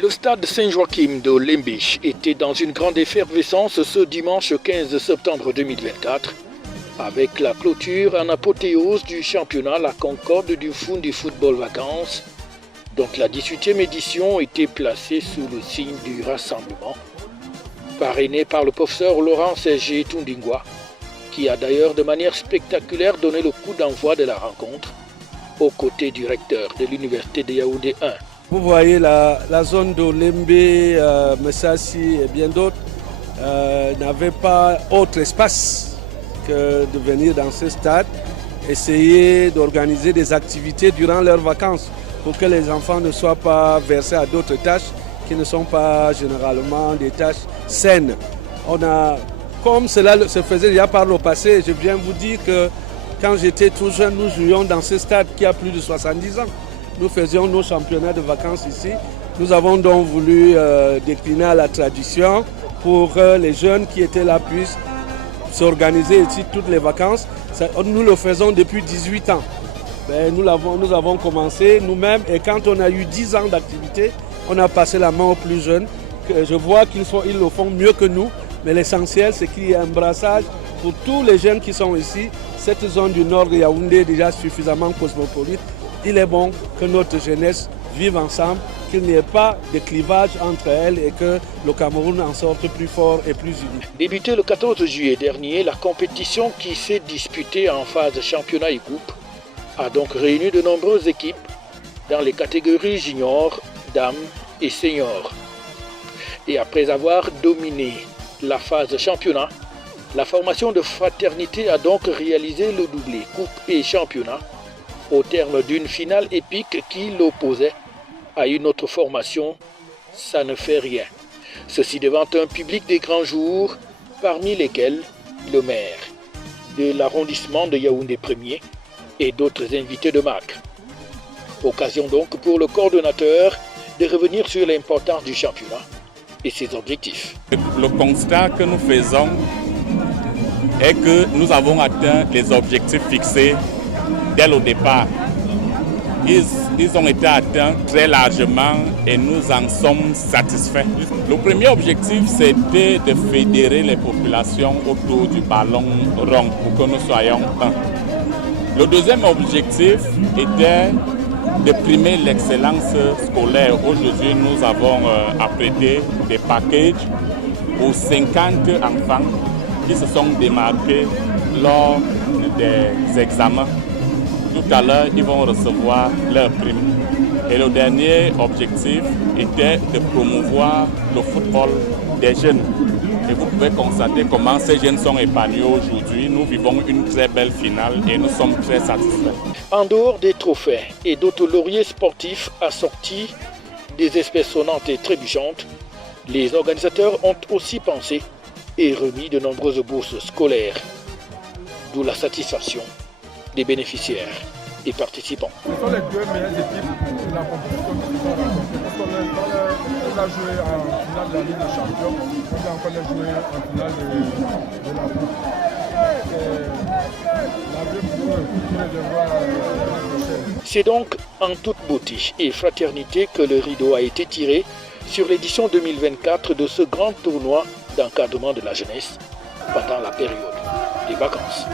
Le stade Saint-Joachim de Lembiche était dans une grande effervescence ce dimanche 15 septembre 2024 avec la clôture en apothéose du championnat La Concorde du Fundi Football Vacances, dont la 18e édition était placée sous le signe du rassemblement, parrainé par le professeur Laurent Serge Tundingwa, qui a d'ailleurs de manière spectaculaire donné le coup d'envoi de la rencontre aux côtés du recteur de l'université de Yaoundé 1. Vous voyez la zone de Lembe, Messassi et bien d'autres n'avaient pas autre espace que de venir dans ce stade, essayer d'organiser des activités durant leurs vacances pour que les enfants ne soient pas versés à d'autres tâches qui ne sont pas généralement des tâches saines. Comme cela se faisait déjà par le passé, je viens vous dire que quand j'étais tout jeune, nous jouions dans ce stade qui a plus de 70 ans. Nous faisions nos championnats de vacances ici. Nous avons donc voulu décliner à la tradition pour que les jeunes qui étaient là puissent s'organiser ici toutes les vacances. Nous le faisons depuis 18 ans. Nous avons commencé nous-mêmes et quand on a eu 10 ans d'activité, on a passé la main aux plus jeunes. Je vois qu'ils le font mieux que nous, mais l'essentiel c'est qu'il y ait un brassage pour tous les jeunes qui sont ici. Cette zone du nord de Yaoundé est déjà suffisamment cosmopolite. Il est bon que notre jeunesse vive ensemble, qu'il n'y ait pas de clivage entre elles et que le Cameroun en sorte plus fort et plus uni. Débutée le 14 juillet dernier, la compétition qui s'est disputée en phase championnat et coupe a donc réuni de nombreuses équipes dans les catégories juniors, dames et seniors. Et après avoir dominé la phase championnat, la formation de fraternité a donc réalisé le doublé coupe et championnat au terme d'une finale épique qui l'opposait à une autre formation, ça ne fait rien. Ceci devant un public des grands jours, parmi lesquels le maire de l'arrondissement de Yaoundé 1er et d'autres invités de marque. Occasion donc pour le coordonnateur de revenir sur l'importance du championnat et ses objectifs. Le constat que nous faisons est que nous avons atteint les objectifs fixés dès le départ. Ils ont été atteints très largement et nous en sommes satisfaits. Le premier objectif, c'était de fédérer les populations autour du ballon rond pour que nous soyons un. Le deuxième objectif était de primer l'excellence scolaire. Aujourd'hui, nous avons apprêté des packages pour 50 enfants qui se sont démarqués lors des examens. Tout à l'heure, ils vont recevoir leur prime. Et le dernier objectif était de promouvoir le football des jeunes. Et vous pouvez constater comment ces jeunes sont épanouis aujourd'hui. Nous vivons une très belle finale et nous sommes très satisfaits. En dehors des trophées et d'autres lauriers sportifs assortis des espèces sonnantes et trébuchantes, les organisateurs ont aussi pensé et remis de nombreuses bourses scolaires, d'où la satisfaction des bénéficiaires et participants. Ce sont les deux meilleures équipes de la compétition qui se sont rencontrées. Parce qu'on a joué en finale de la Ligue des Champions, on a encore joué en finale de la Coupe. C'est donc en toute beauté et fraternité que le rideau a été tiré sur l'édition 2024 de ce grand tournoi d'encadrement de la jeunesse pendant la période des vacances.